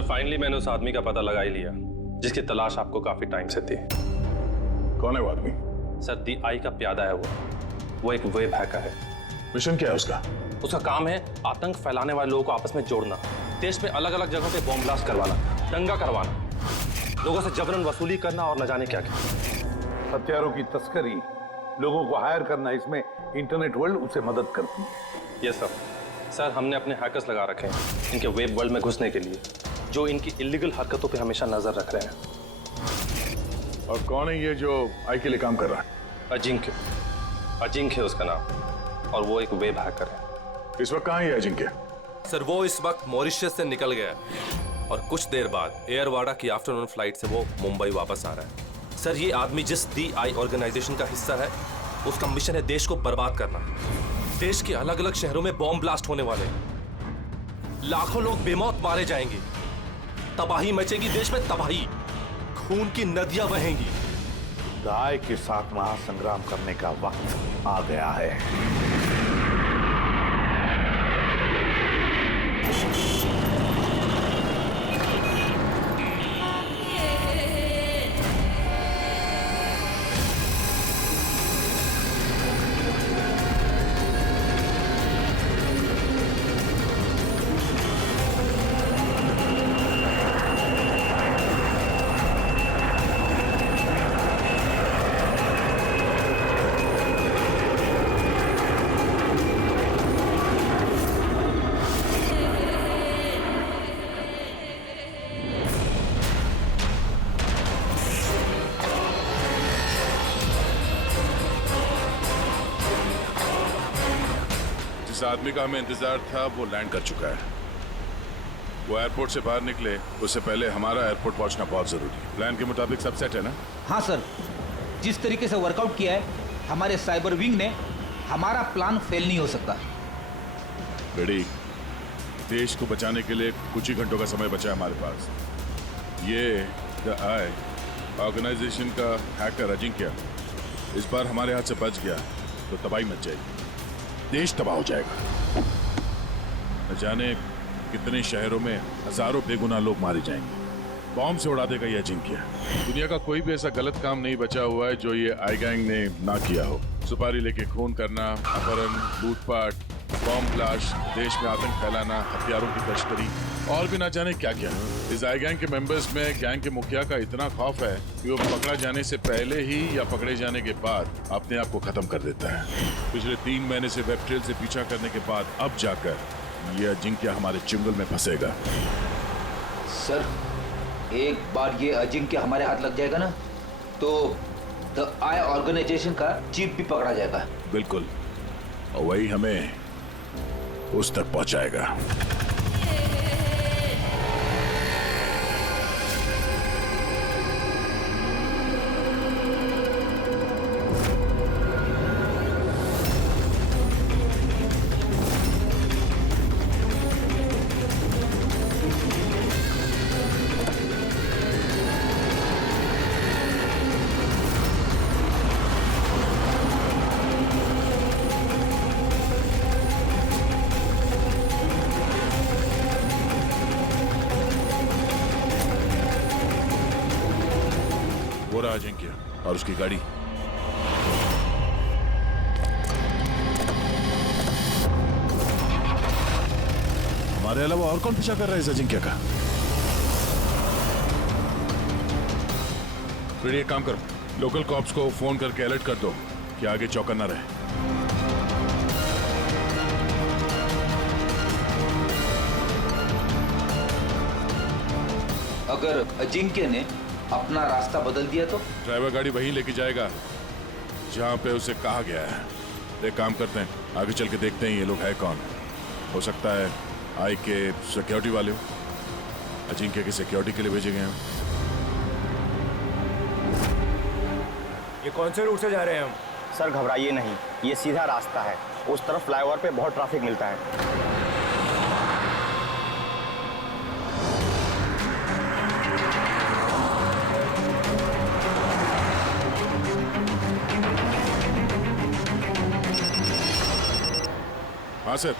Sir finally मैंने उस आदमी का पता लगा ही लिया जिसकी तलाश आपको काफी टाइम से थी। कौन है वो आदमी? सर दी आई का प्यादा है वो एक वेब हैकर है। मिशन क्या है उसका? उसका काम है आतंक फैलाने वाले लोगों को आपस में जोड़ना, देश में अलग अलग जगहों पे बॉम्ब ब्लास्ट करवाना, दंगा करवाना, लोगों से जबरन वसूली करना और न जाने क्या क्या। हथियारों की तस्करी, लोगों को हायर करना, इसमें इंटरनेट वर्ल्ड उसे मदद करती है। Yes sir. सर हमने अपने हैकर्स लगा रखे हैं इनके वेब वर्ल्ड में घुसने के लिए, जो इनकी इलीगल हरकतों पे हमेशा नजर रख रहे हैं। और कौन है ये जो आई के लिए काम कर रहा है? अजिंक्य है उसका नाम, और वो एक वेब हैकर है। इस वक्त कहाँ है अजिंक्य? सर वो इस वक्त मॉरिशस से निकल गया और कुछ देर बाद एयरवाडा की आफ्टरनून फ्लाइट से वो मुंबई वापस आ रहा है। सर ये आदमी जिस दी आई ऑर्गेनाइजेशन का हिस्सा है, उसका मिशन है देश को बर्बाद करना। देश के अलग अलग शहरों में बॉम्ब ब्लास्ट होने वाले, लाखों लोग बेमौत मारे जाएंगे, तबाही मचेगी, देश में तबाही, खून की नदियां बहेंगी। दाई के साथ महासंग्राम करने का वक्त आ गया है। जिस आदमी का हमें इंतजार था वो लैंड कर चुका है। वो एयरपोर्ट से बाहर निकले उससे पहले हमारा एयरपोर्ट पहुंचना बहुत जरूरी है। प्लान के मुताबिक सब सेट है ना? हाँ सर, जिस तरीके से वर्कआउट किया है हमारे साइबर विंग ने, हमारा प्लान फेल नहीं हो सकता। बेड़ी, देश को बचाने के लिए कुछ ही घंटों का समय बचा है हमारे पास। ये द आई ऑर्गेनाइजेशन का हैकर अजिंक्य इस बार हमारे हाथ से बच गया तो तबाही मच जाएगी, देश तबाह हो जाएगा। न जाने कितने शहरों में हजारों बेगुनाह लोग मारे जाएंगे। बॉम्ब से उड़ा देगा ये अजिंक्य। दुनिया का कोई भी ऐसा गलत काम नहीं बचा हुआ है जो ये आई गैंग ने ना किया हो। सुपारी लेके खून करना, अपहरण, लूटपाट, बॉम्ब ब्लास्ट, देश में आतंक फैलाना, हथियारों की तस्करी और भी ना जाने क्या क्या। इस आई गैंग के मेंबर्स में गैंग के मुखिया का इतना खौफ है कि वो पकड़ा जाने से पहले ही या पकड़े जाने के बाद अपने आप को खत्म कर देता है। पिछले 3 महीने से वेब ट्रेल से पीछा करने के बाद अब जाकर ये अजिंक्य हमारे चुंगल में फंसेगा। सर एक बार ये अजिंक्य हमारे हाथ लग जाएगा ना, तो द आई ऑर्गेनाइजेशन का चीफ भी पकड़ा जाएगा। बिल्कुल, और वही हमें उस तक पहुंचाएगा। वो रहा अजिंक्य और उसकी गाड़ी। हमारे अलावा और कौन पीछा कर रहा है इस अजिंक्य का? फिर एक काम करो, लोकल कॉप्स को फोन करके अलर्ट कर दो कि आगे चौकन्ना रहे। अगर अजिंक्य ने अपना रास्ता बदल दिया तो? ड्राइवर गाड़ी वहीं लेके जाएगा जहां पे उसे कहा गया है। एक काम करते हैं, आगे चल के देखते हैं ये लोग है कौन। हो सकता है आई के सिक्योरिटी वाले हो, अजिंक्य की सिक्योरिटी के लिए भेजे गए हैं। ये कौन से रूट से जा रहे हैं हम? सर घबराइए नहीं, ये सीधा रास्ता है। उस तरफ फ्लाईओवर पे बहुत ट्रैफिक मिलता है। हाँ सर,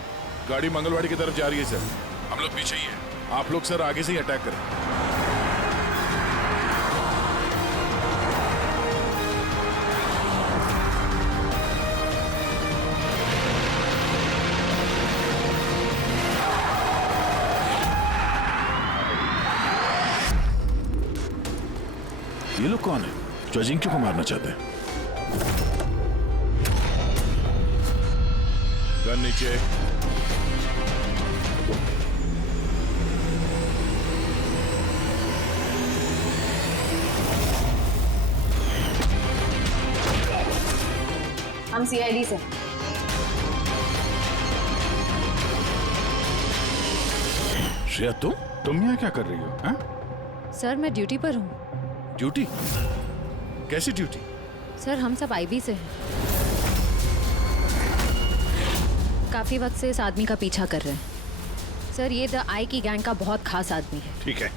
गाड़ी मंगलवाड़ी की तरफ जा रही है सर। हम लोग पीछे ही हैं। आप लोग सर आगे से ही अटैक करें। ये लोग कौन है जो अजिंक्य को मारना चाहते हैं? गन नीचे। हम सीआईडी से। श्रेया तुम यहाँ क्या कर रही हो? हाँ? सर मैं ड्यूटी पर हूँ। ड्यूटी? कैसी ड्यूटी? सर हम सब आईबी से हैं। काफी वक्त से इस आदमी का पीछा कर रहे हैं। सर ये द आई की गैंग का बहुत खास आदमी है। ठीक है,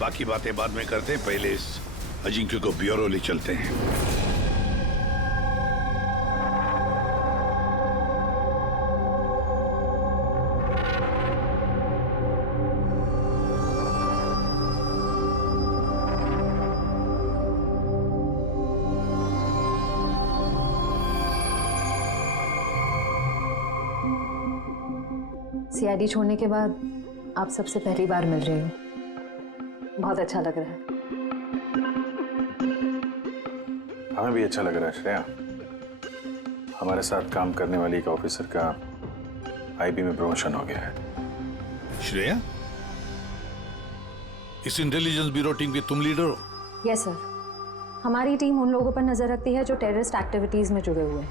बाकी बातें बाद में करते हैं, पहले इस अजिंक्य को ब्यूरो ले चलते हैं। सीआईडी छोड़ने के बाद आप सबसे पहली बार मिल रही हूँ, बहुत अच्छा लग रहा है। हमें भी अच्छा लग रहा है श्रेया। हमारे साथ काम करने वाली एक ऑफिसर का आईबी में प्रमोशन हो गया है। श्रेया, इस इंटेलिजेंस ब्यूरो टीम के तुम लीडर हो? यस सर, हमारी टीम उन लोगों पर नजर रखती है जो टेररिस्ट एक्टिविटीज में जुड़े हुए हैं,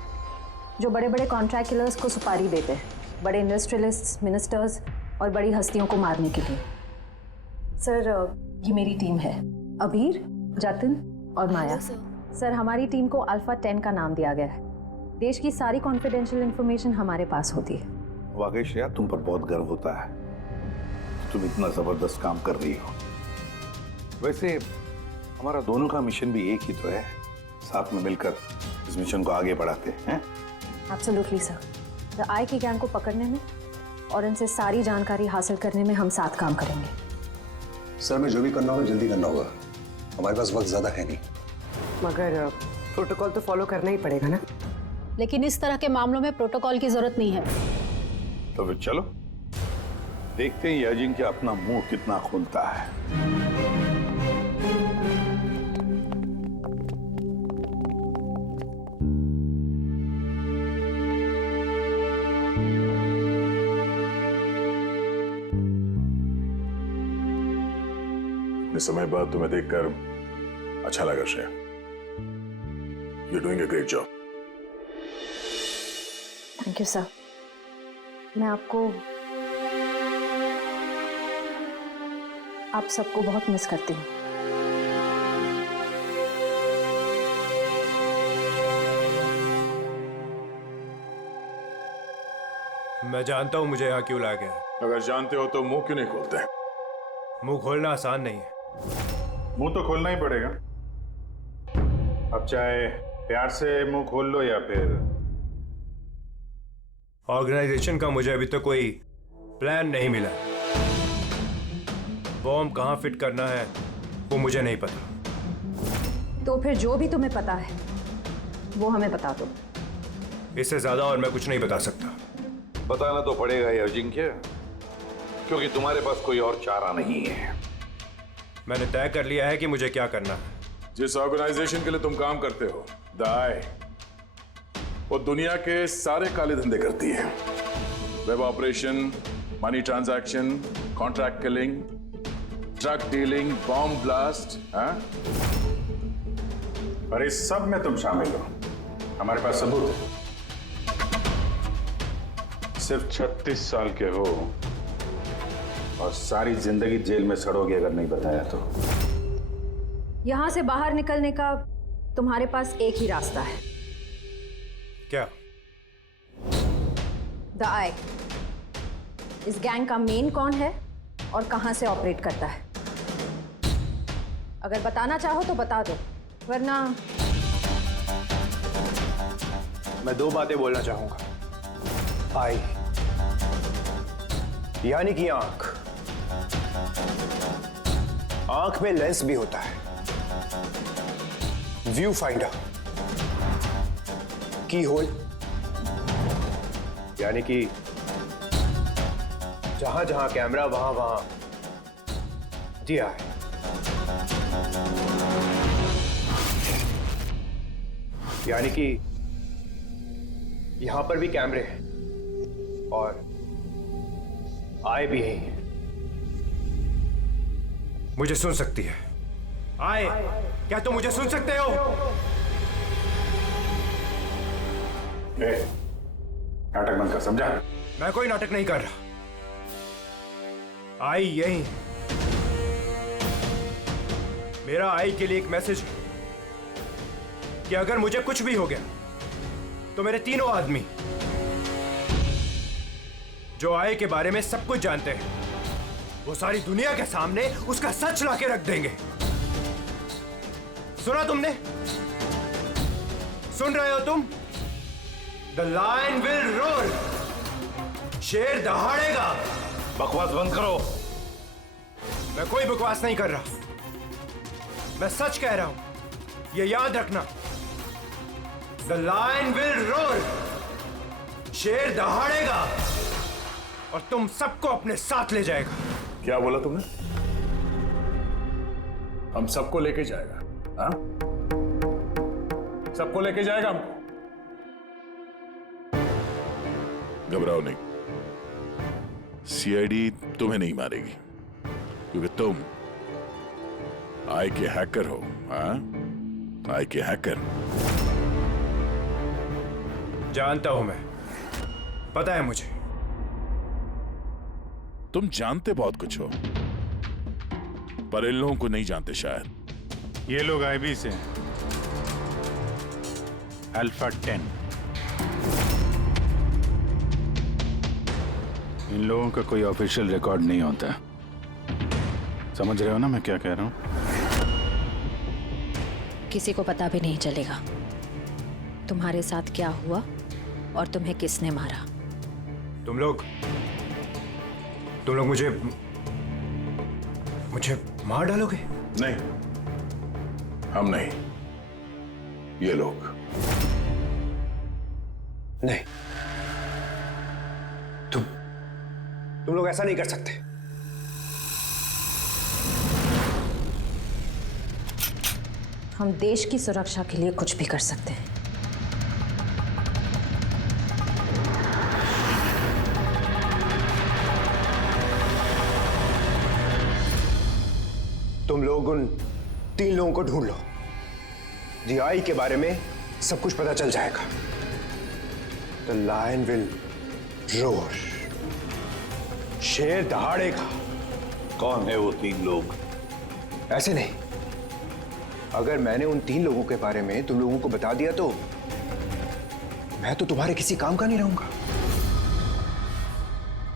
जो बड़े बड़े कॉन्ट्रैक्ट किलर्स को सुपारी देते हैं, बड़े इंडस्ट्रियलिस्ट्स, मिनिस्टर्स और बड़ी हस्तियों को मारने के लिए। सर ये मेरी टीम है, अबीर, जतिन और माया। सर हमारी टीम को अल्फा 10 का नाम दिया गया है। देश की सारी कॉन्फिडेंशियल इंफॉर्मेशन हमारे पास होती है। वाकई श्रेया, तुम पर बहुत गर्व होता है, तुम इतना जबरदस्त काम कर रही हो। वैसे हमारा दोनों का मिशन भी एक ही तो है, साथ में मिलकर इस मिशन को आगे बढ़ाते हैं। एब्सोल्युटली सर, द आई की गैंग को पकड़ने में और इनसे सारी जानकारी हासिल करने में हम साथ काम करेंगे। सर मैं जो भी करना होगा जल्दी करना होगा, हमारे पास वक्त ज्यादा है नहीं। मगर प्रोटोकॉल तो फॉलो करना ही पड़ेगा ना। लेकिन इस तरह के मामलों में प्रोटोकॉल की जरूरत नहीं है। तो फिर चलो देखते हैं ये अजिंक्य अपना मुंह कितना खोलता है। समय बाद तुम्हें देखकर अच्छा लगा Shreya. You're doing a great job. Thank you sir. मैं आप सबको बहुत मिस करती हूँ। मैं जानता हूँ मुझे यहाँ क्यों लाया गया है। अगर जानते हो तो मुंह क्यों नहीं खोलते? मुंह खोलना आसान नहीं है। मुंह तो खोलना ही पड़ेगा, अब चाहे प्यार से मुंह खोल लो या फिर। ऑर्गेनाइजेशन का मुझे अभी तक कोई प्लान नहीं मिला। बॉम्ब कहाँ फिट करना है वो मुझे नहीं पता। तो फिर जो भी तुम्हें पता है वो हमें बता दो। इससे ज्यादा और मैं कुछ नहीं बता सकता। बताना तो पड़ेगा ये अजिंक्य, क्योंकि तुम्हारे पास कोई और चारा नहीं है। मैंने तय कर लिया है कि मुझे क्या करना है। जिस ऑर्गेनाइजेशन के लिए तुम काम करते हो, द आई, वो दुनिया के सारे काले धंधे करती है। Web operation, money transaction, contract killing, drug dealing, bomb blast. पर इस सब में तुम शामिल हो, हमारे पास सबूत है। सिर्फ 36 साल के हो और सारी जिंदगी जेल में सड़ोगे अगर नहीं बताया तो। यहां से बाहर निकलने का तुम्हारे पास एक ही रास्ता है। क्या? द आई। इस गैंग का मेन कौन है और कहां से ऑपरेट करता है? अगर बताना चाहो तो बता दो, वरना। मैं 2 बातें बोलना चाहूंगा। आई यानी कि आंख, आंख में लेंस भी होता है, व्यू फाइंडर, की होल, यानी कि जहां जहां कैमरा वहां वहां दिया है। यानी कि यहां पर भी कैमरे हैं और आए भी हैं। मुझे सुन सकती है? आए, क्या तुम मुझे सुन सकते हो? नाटक बंद कर, समझा? मैं कोई नाटक नहीं कर रहा। आई यही है। मेरा आई के लिए एक मैसेज है कि अगर मुझे कुछ भी हो गया तो मेरे तीनों आदमी जो आई के बारे में सब कुछ जानते हैं, वो सारी दुनिया के सामने उसका सच लाके रख देंगे। सुना तुमने? सुन रहे हो तुम? द लायन विल रोर, शेर दहाड़ेगा। बकवास बंद करो। मैं कोई बकवास नहीं कर रहा, मैं सच कह रहा हूं, ये याद रखना। द लायन विल रोर, शेर दहाड़ेगा और तुम सबको अपने साथ ले जाएगा। क्या बोला तुमने? हम सबको लेके जाएगा? हाँ, सबको लेके जाएगा हमको। घबराओ नहीं, सीआईडी तुम्हें नहीं मारेगी क्योंकि तुम आई के हैकर हो। हाँ, आई के हैकर। जानता हूं मैं, पता है मुझे। तुम जानते बहुत कुछ हो, पर इन लोगों को नहीं जानते शायद। ये लोग आईबी से हैं, अल्फा 10। इन लोगों का कोई ऑफिशियल रिकॉर्ड नहीं होता। समझ रहे हो ना मैं क्या कह रहा हूं? किसी को पता भी नहीं चलेगा तुम्हारे साथ क्या हुआ और तुम्हें किसने मारा। तुम लोग मुझे मार डालोगे? नहीं, हम नहीं, ये लोग। नहीं, तुम लोग ऐसा नहीं कर सकते। हम देश की सुरक्षा के लिए कुछ भी कर सकते हैं। तुम लोग उन 3 लोगों को ढूंढ लो। जीआई के बारे में सब कुछ पता चल जाएगा। द लायन विल रोर, शेर दहाड़ेगा। कौन है वो 3 लोग? ऐसे नहीं, अगर मैंने उन 3 लोगों के बारे में तुम लोगों को बता दिया तो मैं तो तुम्हारे किसी काम का नहीं रहूंगा।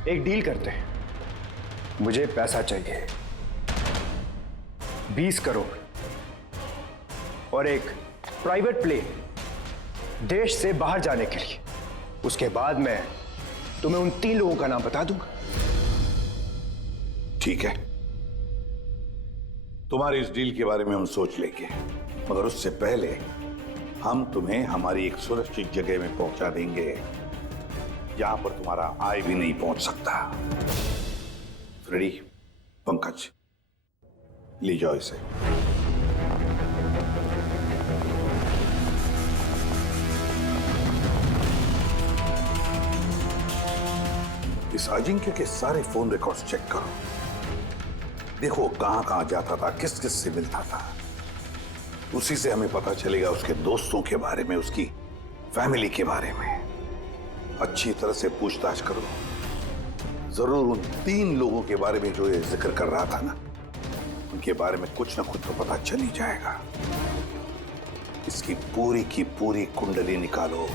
एक डील करते हैं, मुझे पैसा चाहिए 20 करोड़ और एक प्राइवेट प्लेन देश से बाहर जाने के लिए। उसके बाद मैं तुम्हें उन 3 लोगों का नाम बता दूंगा। ठीक है, तुम्हारी इस डील के बारे में हम सोच लेंगे, मगर उससे पहले हम तुम्हें हमारी एक सुरक्षित जगह में पहुंचा देंगे जहां पर तुम्हारा आई भी नहीं पहुंच सकता। फ्रेडी, पंकज, ले जाओ इसे। इस अजिंक्य के सारे फोन रिकॉर्ड्स चेक करो, देखो कहां कहां जाता था, किस किस से मिलता था। उसी से हमें पता चलेगा उसके दोस्तों के बारे में, उसकी फैमिली के बारे में। अच्छी तरह से पूछताछ करो, जरूर उन 3 लोगों के बारे में जो ये जिक्र कर रहा था ना, उनके बारे में कुछ ना कुछ तो पता चल ही जाएगा। इसकी पूरी की पूरी कुंडली निकालो।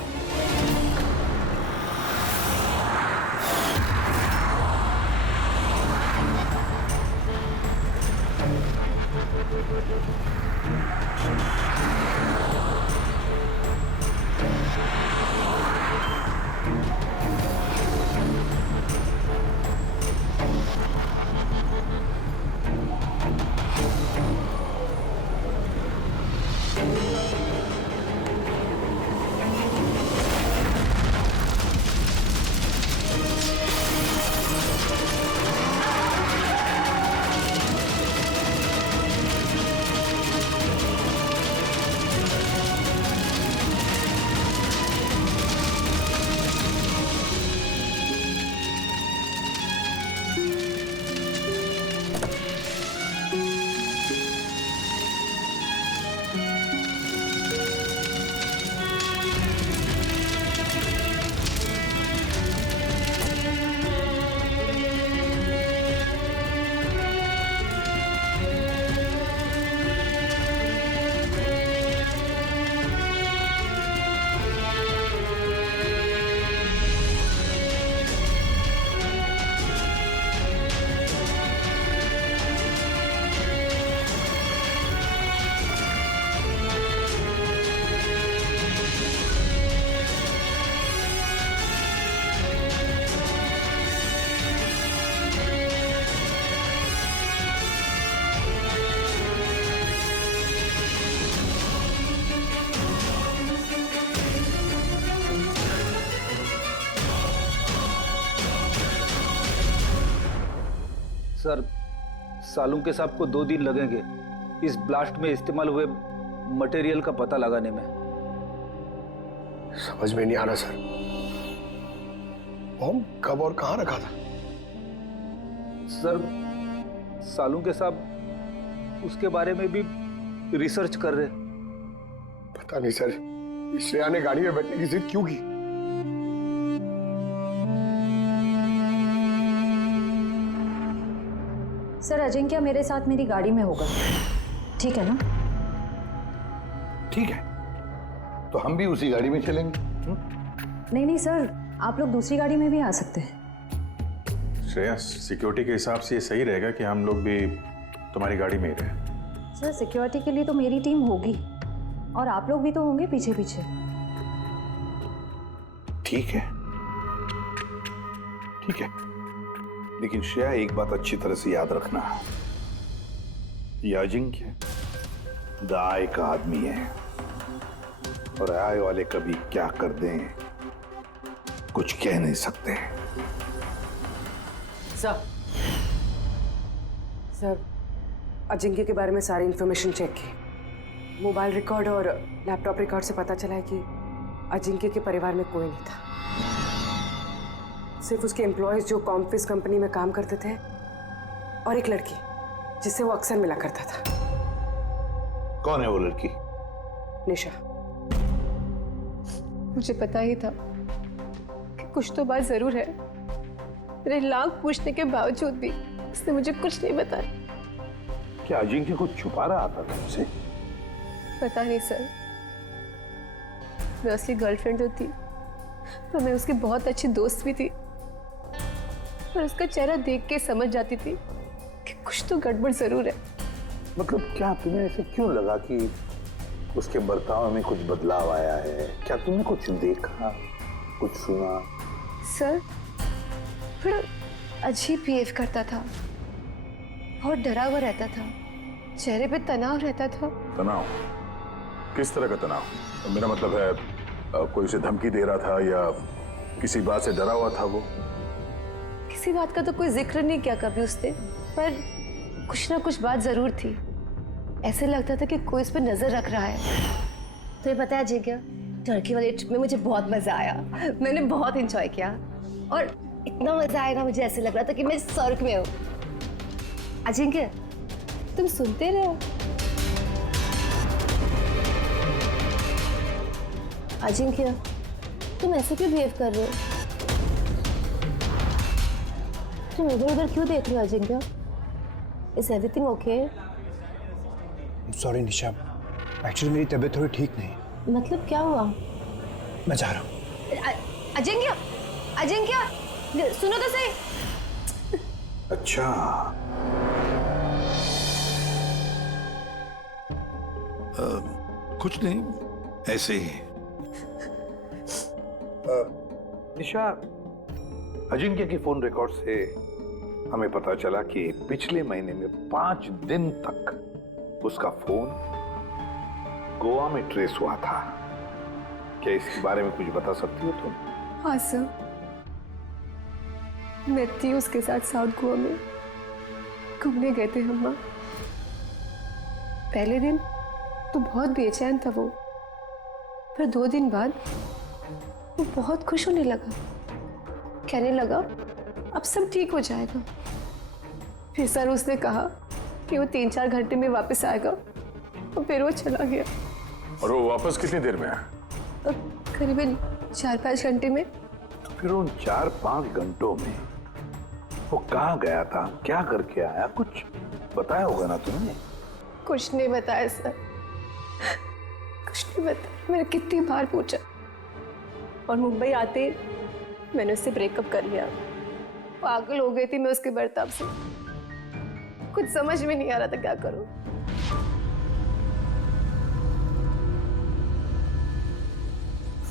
सर, सालुंके साहब को 2 दिन लगेंगे इस ब्लास्ट में इस्तेमाल हुए मटेरियल का पता लगाने में। समझ में नहीं आ रहा सर, बॉम्ब कब और कहां रखा था? सर, सालुंके साहब उसके बारे में भी रिसर्च कर रहे। पता नहीं सर, श्रेया ने गाड़ी में बैठने की जिद क्यों की? सर, अजिंक्य मेरे साथ मेरी गाड़ी में होगा, ठीक है ना? ठीक है, तो हम भी उसी गाड़ी में चलेंगे। नहीं सर, आप लोग दूसरी गाड़ी में भी आ सकते हैं। श्रेया, सिक्योरिटी के हिसाब से ये सही रहेगा कि हम लोग भी तुम्हारी गाड़ी में ही रहें। सर, सिक्योरिटी के लिए तो मेरी टीम होगी और आप लोग भी तो होंगे पीछे पीछे। ठीक है, ठीक है, लेकिन श्रेया एक बात अच्छी तरह से याद रखना, ये अजिंक्य द आई का आदमी है और आई वाले कभी क्या कर दें कुछ कह नहीं सकते। सर, अजिंक्य के बारे में सारी इंफॉर्मेशन चेक की। मोबाइल रिकॉर्ड और लैपटॉप रिकॉर्ड से पता चला है कि अजिंक्य के परिवार में कोई नहीं था। सिर्फ उसके एम्प्लॉयज जो कॉम्फिस कंपनी में काम करते थे और एक लड़की जिससे वो अक्सर मिला करता था। कौन है वो लड़की? निशा। मुझे पता ही था कि कुछ तो बात जरूर है। मेरे लाख पूछने के बावजूद भी उसने मुझे कुछ नहीं बताया। क्या अजिंक्य को छुपा रहा था तुमसे? पता नहीं सर, मैं उसकी गर्लफ्रेंड तो थी, तो मैं उसकी बहुत अच्छी दोस्त भी थी, और उसका चेहरा देख के समझ जाती थी कि कुछ तो गड़बड़ जरूर है। मतलब क्या तुम्हें ऐसे क्यों लगा कि उसके बर्ताव में कुछ बदलाव आया है? क्या तुमने कुछ देखा, कुछ सुना? सर, थोड़ा अजीब बिहेव करता था, बहुत डरा हुआ रहता था, चेहरे पे तनाव रहता था। तनाव? किस तरह का तनाव? तो मेरा मतलब है कोई उसे धमकी दे रहा था या किसी बात से डरा हुआ था वो? किसी बात का तो कोई जिक्र नहीं किया कभी उसने, पर कुछ ना कुछ बात जरूर थी। ऐसे लगता था कि कोई इस पर नजर रख रहा है। तुम्हें पता है अजिंक्य, टर्की वाली ट्रिप में मुझे बहुत मजा आया। मैंने बहुत एंजॉय किया और इतना मजा आया ना, मुझे ऐसे लग रहा था कि मैं स्वर्ग में हूँ। अजिंक्य, तुम सुनते रहो। अजिंक्य, तुम ऐसे क्यों बिहेव कर रहे हो? तुम इधर उधर क्यों देख रहे हो Ajinkya? Is everything okay? Sorry Nisha, actually मेरी तबीयत थोड़ी ठीक नहीं। मतलब क्या हुआ? मैं जा रहा हूँ। अजिंक्य, अजिंक्य, सुनो तो सही। अच्छा, कुछ नहीं, ऐसे ही। निशा, अजिंक्य की फोन रिकॉर्ड से हमें पता चला कि पिछले महीने में 5 दिन तक उसका फोन गोवा में ट्रेस हुआ था। क्या इसके बारे में कुछ बता सकती हो तुम? हाँ सर, मैं थी उसके साथ साउथ गोवा में, घूमने गए थे हम वहाँ। पहले दिन तो बहुत बेचैन था वो, पर 2 दिन बाद वो बहुत खुश होने लगा, कहने लगा अब सब ठीक हो जाएगा। फिर सर उसने कहा कि वो 3-4 घंटे में वापस आएगा और फिर वो चला गया। और वो वापस कितनी देर में आया? करीबन 4-5 घंटे में। तो फिर उन 4-5 घंटों में वो कहाँ गया था, क्या करके आया, कुछ बताया होगा ना तुमने? कुछ नहीं बताया सर, कुछ नहीं बताया। मैंने कितनी बार पूछा और मुंबई आते मैंने उससे ब्रेकअप कर लिया। पागल हो गई थी मैं उसके बर्ताव से, कुछ समझ में नहीं आ रहा था क्या करूं।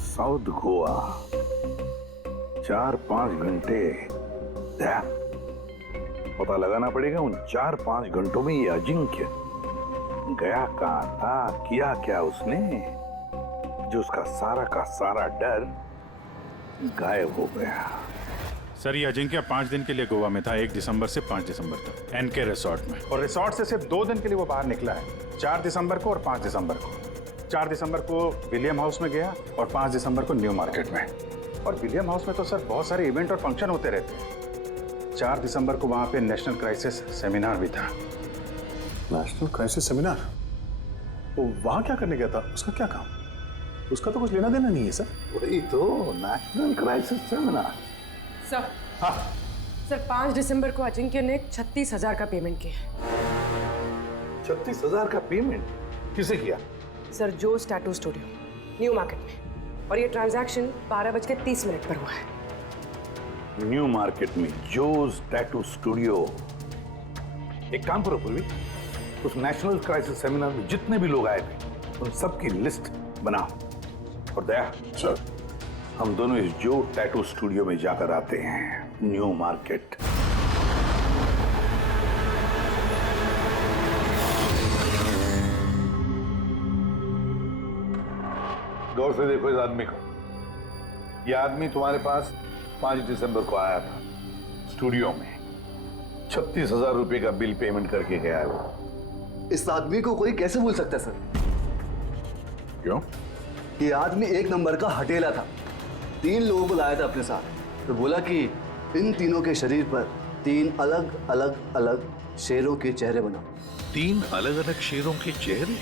साउथ गोवा 4-5 घंटे, पता लगाना पड़ेगा उन 4-5 घंटों में ये अजिंक्य गया कहाँ था, किया क्या उसने, जो उसका सारा का सारा डर गायब हो गया। सर ये अजिंक्य 5 दिन के लिए गोवा में था, 1 दिसंबर से 5 दिसंबर तक एनके रिसोर्ट में। और रिसोर्ट से सिर्फ 2 दिन के लिए वो बाहर निकला है, 4 दिसंबर को और 5 दिसंबर को। 4 दिसंबर को विलियम हाउस में गया और 5 दिसंबर को न्यू मार्केट में। और विलियम हाउस में तो सर बहुत सारे इवेंट और फंक्शन होते रहते हैं। 4 दिसंबर को वहाँ पे नेशनल क्राइसिस सेमिनार भी था। National crisis seminar? वो वहाँ क्या करने गया था? उसका क्या काम? उसका तो कुछ लेना देना नहीं है सर। वही तो नेशनल क्राइसिस सेमिनार। सर हाँ सर, 5 दिसंबर को अजिंक्य ने 36,000 का पेमेंट किया। 36,000 का पेमेंट किसे किया? सर जोस टैटू स्टूडियो न्यू मार्केट में। और ये ट्रांजैक्शन 12:30 पर हुआ है। न्यू मार्केट में जोस टैटू स्टूडियो। एक काम करो पूर्वी, उस नेशनल क्राइसिस सेमिनार में जितने भी लोग आए थे उन सबकी लिस्ट बनाओ। और दया सर, हम दोनों इस जो टैटू स्टूडियो में जाकर आते हैं, न्यू मार्केट। गौर से देखो इस आदमी को। यह आदमी तुम्हारे पास 5 दिसंबर को आया था स्टूडियो में। 36,000 रुपए का बिल पेमेंट करके गया है वो। इस आदमी को कोई कैसे भूल सकता है सर? क्यों? ये आदमी 1 नंबर का हटेला था। 3 लोगों को लाया था अपने साथ, तो बोला कि इन तीनों के शरीर पर 3 अलग अलग अलग शेरों के चेहरे बनाओ। 3 अलग अलग शेरों के चेहरे?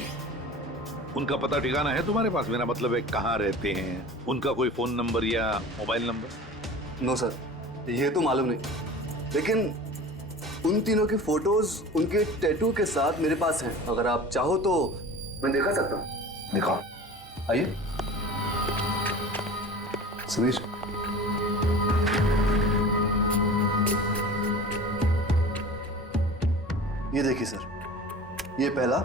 उनका पता ठिकाना है तुम्हारे पास? मेरा मतलब है कहाँ रहते हैं, उनका कोई फोन नंबर या मोबाइल नंबर? नो सर, ये तो मालूम नहीं, लेकिन उन तीनों की फोटोज उनके टैटू के साथ मेरे पास हैं। अगर आप चाहो तो मैं दिखा सकता हूँ। दिखाओ, आइए। समीर, ये देखिए सर, ये पहला,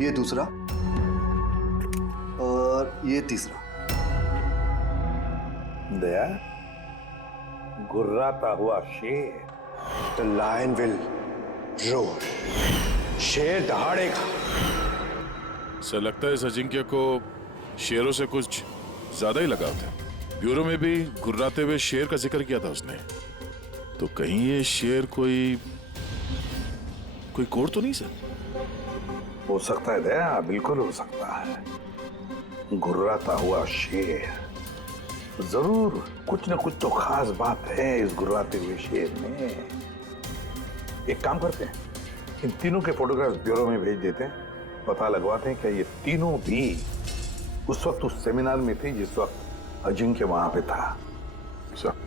ये दूसरा और ये तीसरा। दया, गुर्राता हुआ शेर। The lion will roar. शेर दहाड़ेगा। सर लगता है इस अजिंक्य को शेरों से कुछ ज्यादा ही लगाव था। ब्यूरो में भी गुर्राते हुए शेर का जिक्र किया था उसने। तो कहीं ये शेर कोई कोड तो नहीं सर? हो सकता है दया, बिल्कुल हो सकता है। गुर्राता हुआ शेर, जरूर कुछ न कुछ तो खास बात है इस गुर्राते हुए शेर में। एक काम करते हैं, इन तीनों के फोटोग्राफ्स ब्यूरो में भेज देते हैं, पता लगवाते हैं क्या ये तीनों भी उस वक्त उस सेमिनार में थे जिस वक्त अजिंक्य वहां पे था। सर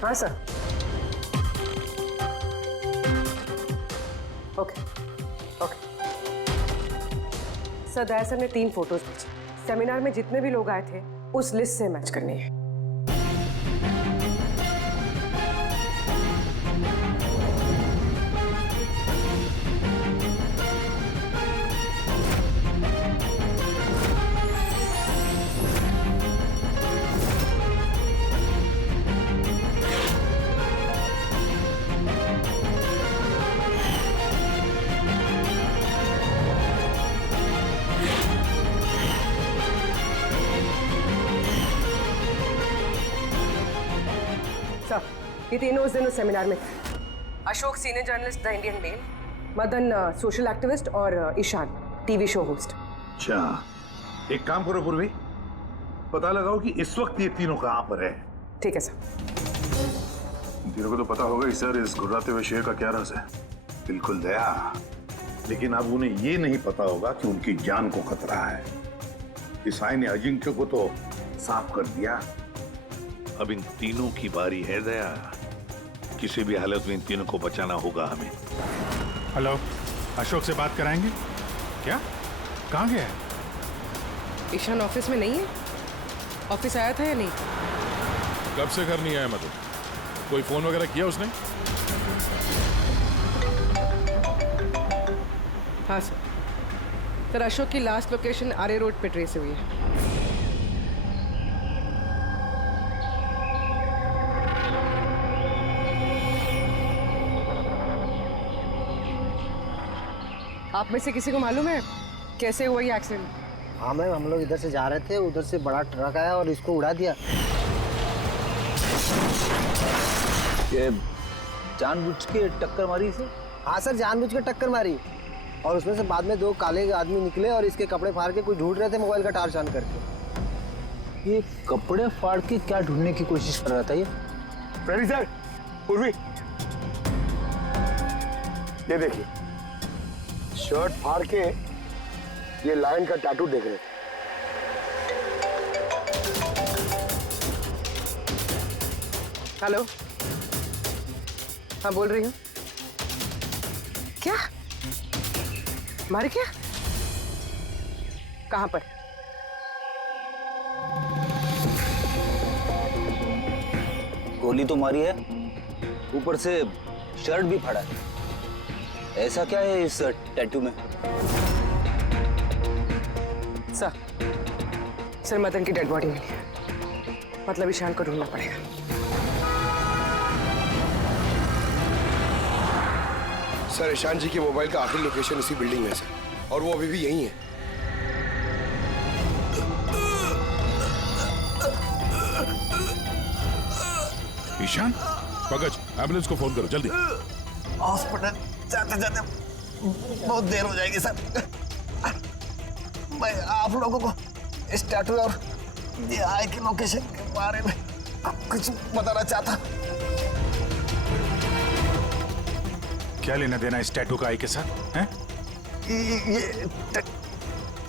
हाँ सर। ओके ओके सर, दया सर ने 3 फोटोज भेजी। सेमिनार में जितने भी लोग आए थे उस लिस्ट से मैच करनी है। ये तीनों उस दिन उस सेमिनार में थे। Ashok senior journalist the Indian mail, Madan social activist और ईशान टीवी शो होस्ट। अच्छा, एक काम करो पूर्वी, पता लगाओ कि इस वक्त ये तीनों कहाँ पर है। ठीक है सर। तीनों को तो पता होगा ही सर इस गुर्राते हुए शेर का क्या राज है। बिल्कुल दया, लेकिन अब उन्हें ये नहीं पता होगा कि उनकी जान को खतरा है। ईसाई ने अजिंक्य को तो साफ कर दिया, अब इन तीनों की बारी है दया। किसी भी हालत में इन तीनों को बचाना होगा हमें। हेलो, अशोक से बात कराएंगे क्या? कहाँ गया है? ईशान ऑफिस में नहीं है? ऑफिस आया था या नहीं? कब से घर नहीं आया? मतलब कोई फोन वगैरह किया उसने? हाँ सर। सर अशोक की लास्ट लोकेशन आरे रोड पे ट्रेस हुई है। आप में से किसी को मालूम है कैसे हुआ ये एक्सीडेंट? हाँ मैम, हम लोग इधर से जा रहे थे, उधर से बड़ा ट्रक आया और इसको उड़ा दिया। ये जानबूझ के टक्कर मारी इसे? हाँ सर, जानबूझ के टक्कर मारी। और उसमें से बाद में 2 काले आदमी निकले और इसके कपड़े फाड़ के कुछ ढूंढ रहे थे मोबाइल का टार्च ऑन करके। ये कपड़े फाड़ के क्या ढूंढने की कोशिश कर रहा था ये? प्रवीण सर, पूर्वी, ये देखिए, शर्ट फाड़ के ये लायन का टैटू देख रहे थे। हेलो, हाँ बोल रही हूँ। क्या मारे? क्या? कहाँ पर? गोली तो मारी है, ऊपर से शर्ट भी फाड़ा है। ऐसा क्या है इस टैटू में? सर मदन की डेड बॉडी मिली है, मतलब ईशान को ढूंढना पड़ेगा। सर ईशान जी के मोबाइल का आखिरी लोकेशन इसी बिल्डिंग में है सर, और वो अभी भी यहीं है। ईशान, पंकज, एम्बुलेंस को फोन करो जल्दी। हॉस्पिटल जाते जाते बहुत देर हो जाएगी सर। मैं आप लोगों को इस टैटू और ये आई की लोकेशन के बारे में कुछ बताना चाहता। क्या लेना देना इस टैटू का आई के साथ हैं? ये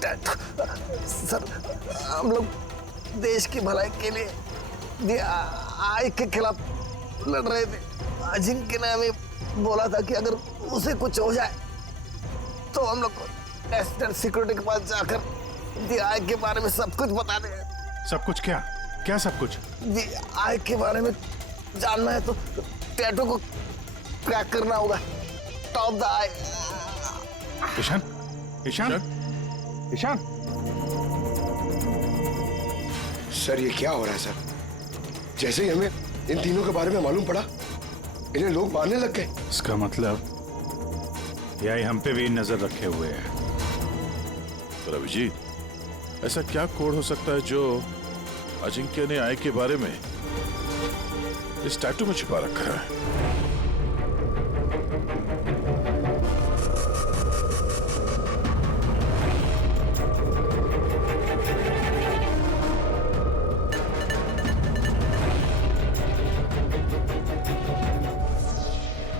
टैटू सर, हम लोग देश की भलाई के लिए ये आई के खिलाफ लड़ रहे थे। अजिंक्य ने हमें बोला था कि अगर उसे कुछ हो जाए तो हम लोग नेशनल सिक्योरिटी के पास जाकर आई के बारे में सब कुछ बता दें। सब कुछ क्या? क्या सब कुछ? आई के बारे में जानना है तो टैटू को क्रैक करना होगा। Top the eye. Ishan, Ishan, Ishan. Sir ये क्या हो रहा है सर? जैसे ही हमें इन तीनों के बारे में मालूम पड़ा, इन्हें लोग मारने लग गए। इसका मतलब यही हम पे भी नजर रखे हुए हैं। पर अभिजीत, ऐसा क्या कोड हो सकता है जो अजिंक्य ने आई के बारे में इस टैटू में छिपा रखा है?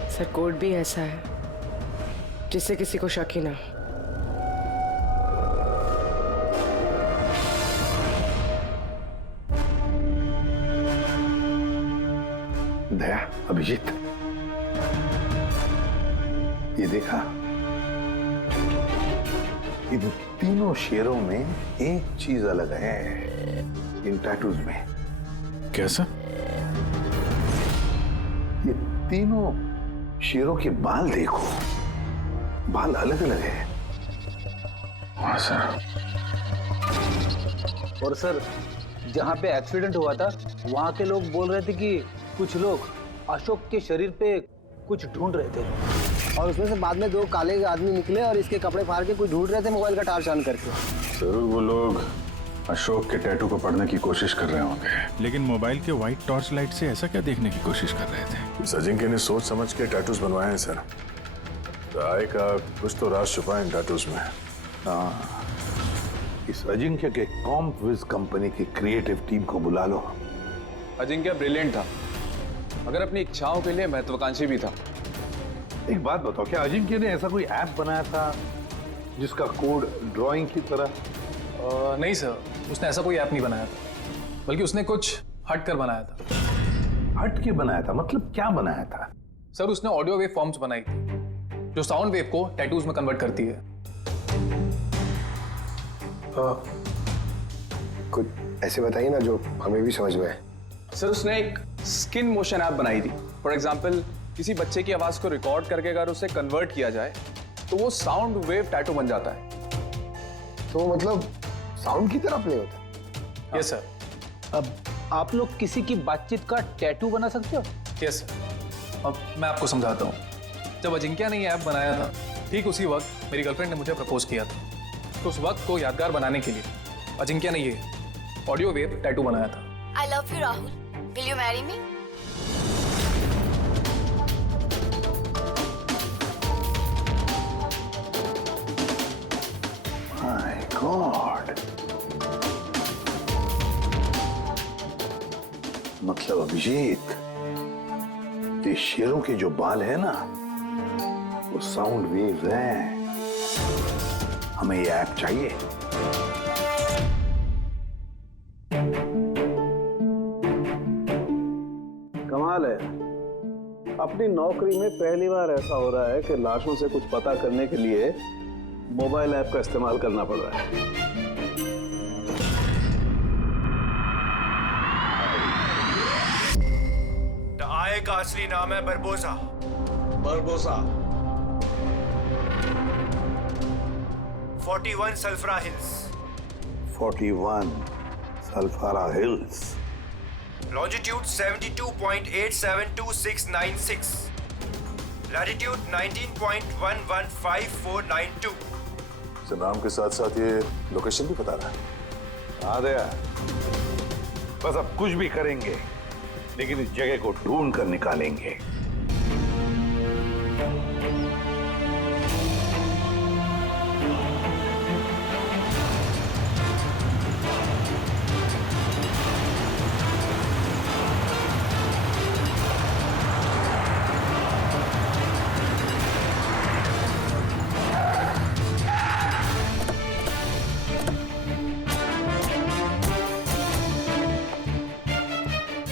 सर कोड भी ऐसा है जिससे किसी को शक ही ना हो। दया, अभिजीत, ये देखा, इन तीनों शेरों में एक चीज अलग है इन टैटूज में। कैसा? ये तीनों शेरों के बाल देखो, बाल अलग अलग है। हाँ सर। और सर, जहाँ पे एक्सीडेंट हुआ था वहाँ के लोग बोल रहे थे कि कुछ लोग अशोक के शरीर पे कुछ ढूंढ रहे थे। और उसमें से बाद में 2 काले आदमी निकले और इसके कपड़े फाड़ के कुछ ढूंढ रहे थे मोबाइल का टार्च ऑन करके। जरूर वो लोग अशोक के टैटू को पढ़ने की कोशिश कर रहे होंगे। लेकिन मोबाइल के व्हाइट टॉर्च लाइट से ऐसा क्या देखने की कोशिश कर रहे थे? इस अजिंक्य ने सोच समझ के टैटूज बनवाए हैं सर। राय का कुछ तो राज छुपा है इन टैटूज में। हाँ, इस अजिंक्य के कॉम्पविज कंपनी की क्रिएटिव टीम को बुला लो। अजिंक्य ब्रिलियंट था, मगर अपनी इच्छाओं के लिए महत्वाकांक्षी भी था। एक बात बताओ, क्या अजिंक्य ने ऐसा कोई ऐप बनाया था जिसका कोड ड्राइंग की तरह? नहीं सर, उसने ऐसा कोई ऐप नहीं बनाया था, बल्कि उसने कुछ हट कर बनाया था। हट के बनाया था? मतलब क्या बनाया था? सर, उसने ऑडियो वेव फॉर्म्स बनाई थी जो साउंड वेव को टैटूज में कन्वर्ट करती है। कुछ ऐसे बताइए ना जो हमें भी समझ में आए। सर, उसने एक स्किन मोशन ऐप बनाई थी। फॉर एग्जाम्पल, किसी बच्चे की आवाज को रिकॉर्ड करके अगर उसे कन्वर्ट किया जाए तो वो साउंड वेव टैटू बन जाता है। तो मतलब साउंड की तरह प्ले होता है? Yes sir. अब आप लोग किसी की बातचीत का टैटू बना सकते हो? Yes sir. अब मैं आपको समझाता हूँ। जब अजिंक्य ने ये ऐप बनाया था, ठीक उसी वक्त मेरी गर्लफ्रेंड ने मुझे प्रपोज किया था, तो उस वक्त को यादगार बनाने के लिए अजिंक्य ने ये ऑडियो वेव टैटू बनाया था। I love you, Rahul. Will you marry me? My God. मतलब अभिजीत, ये शेरों के जो बाल है ना, वो साउंड वेव्स हैं। हमें ये ऐप चाहिए। कमाल है, अपनी नौकरी में पहली बार ऐसा हो रहा है कि लाशों से कुछ पता करने के लिए मोबाइल ऐप का इस्तेमाल करना पड़ रहा है। आय का असली नाम है बरबोसा। बरबोसा 41 सल्फरा हिल्स। 41 सल्फारा हिल्स। लॉन्जिट्यूड 72.872696। लैटिट्यूड 19.115492। सर नाम के साथ साथ ये लोकेशन भी बता रहा है। हाँ दया, बस अब कुछ भी करेंगे लेकिन इस जगह को ढूंढ कर निकालेंगे।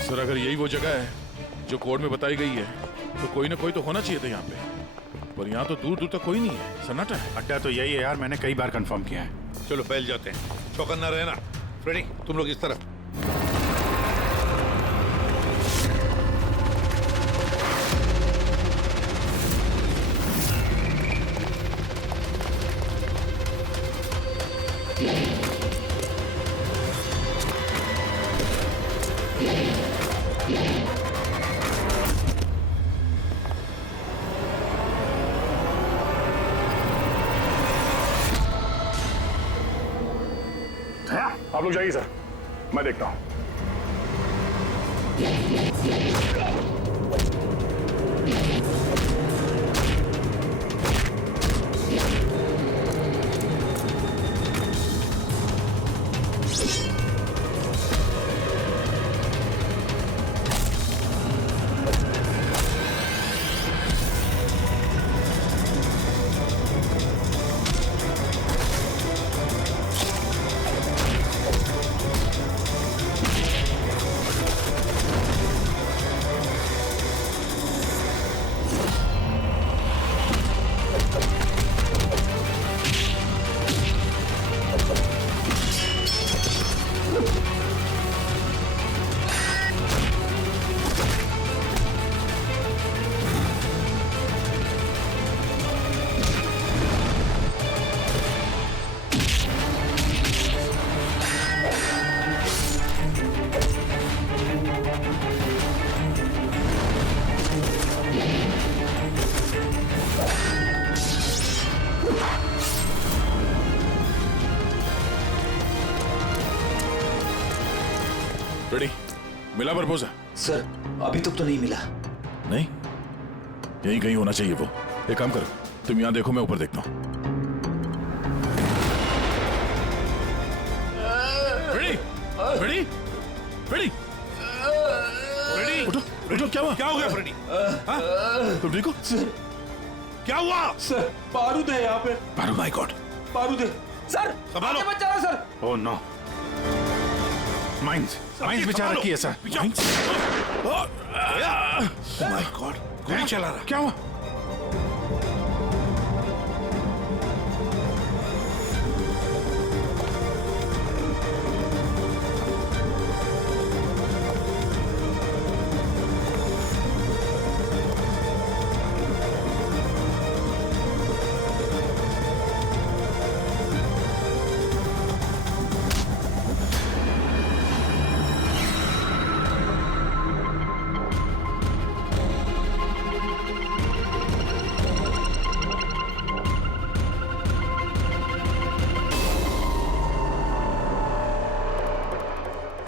सर अगर यही वो जगह है जो कोड में बताई गई है तो कोई ना कोई तो होना चाहिए था यहाँ पे, पर यहाँ तो दूर दूर तक कोई नहीं है, सन्नाटा है। अड्डा तो यही है यार, मैंने कई बार कंफर्म किया है। चलो फैल जाते हैं, चौकन्ना रहना। फ्रेडी तुम लोग इस तरफ। आप लोग जाइए सर, मैं देखता हूं। रेडी? मिला प्रपोजल? सर अभी तक तो नहीं मिला। नहीं, यहीं कहीं होना चाहिए वो। एक काम करो, तुम यहाँ देखो, मैं ऊपर देखता हूँ। रेडी? रेडी? रेडी? रेडी? उठो, उठो, क्या हुआ? क्या हो गया फ्रेडी? तुम ठीक हो? क्या हुआ? सर बारूद है यहाँ पे। बारूद? माय गॉड, बारूद है सर। संभालो। बचा रहा सर। ओह नो, माइंस में जा रखी है सर। माय गॉड, गोली चला रहा। क्या हुआ?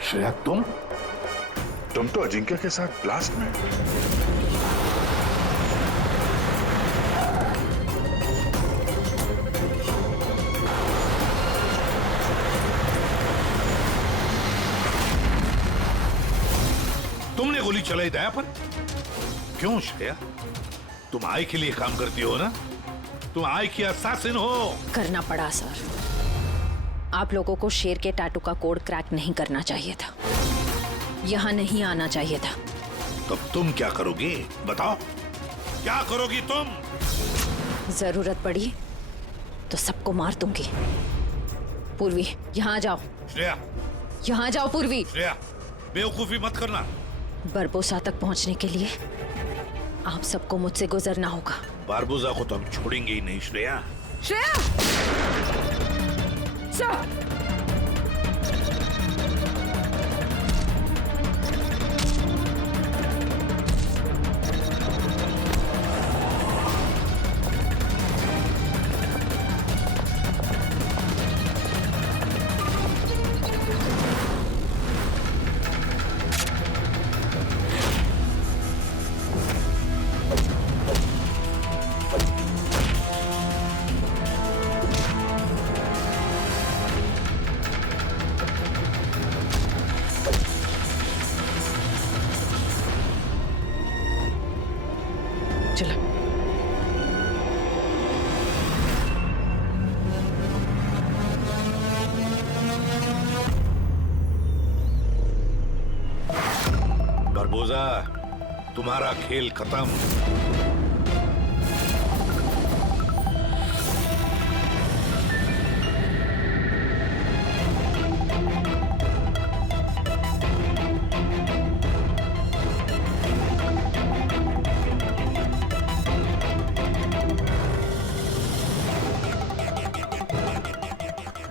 श्रेया तुम तो अजिंक्य के साथ ब्लास्ट में। तुमने गोली चलाई दया पर? क्यों श्रेया? तुम आई के लिए काम करती हो ना? तुम आई की असैसिन हो। करना पड़ा सर। आप लोगों को शेर के टैटू का कोड क्रैक नहीं करना चाहिए था, यहाँ नहीं आना चाहिए था। तब तुम क्या करोगी? बताओ, क्या करोगी तुम? जरूरत पड़ी तो सबको मार दूंगी। पूर्वी, यहाँ आ जाओ। श्रेया, यहाँ आ जाओ पूर्वी। श्रेया, बेवकूफी मत करना। बरबोसा तक पहुंचने के लिए आप सबको मुझसे गुजरना होगा। बारबोसा को तो हम छोड़ेंगे ही नहीं श्रेया। श्रेया! सर! बारबोसा, तुम्हारा खेल खत्म।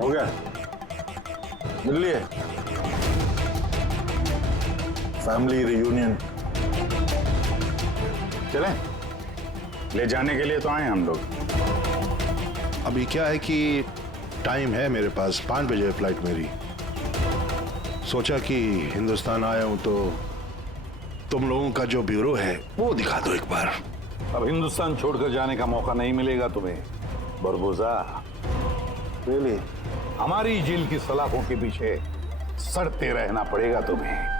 हो गया? मिल लिए? Family reunion. चलें? ले जाने के लिए तो आए हम लोग। अभी क्या है कि टाइम है मेरे पास, 5 बजे फ्लाइट मेरी। सोचा कि हिंदुस्तान आया हूं तो तुम लोगों का जो ब्यूरो है वो दिखा दो एक बार। अब हिंदुस्तान छोड़कर जाने का मौका नहीं मिलेगा तुम्हें बरबोसा। रियली? हमारी जेल की सलाखों के पीछे सड़ते रहना पड़ेगा तुम्हें।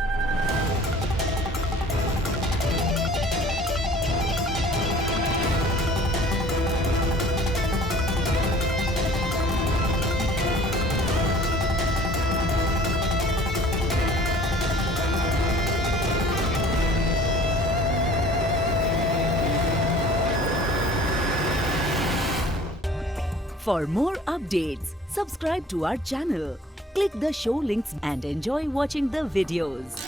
For more updates, subscribe to our channel, click the show links and enjoy watching the videos.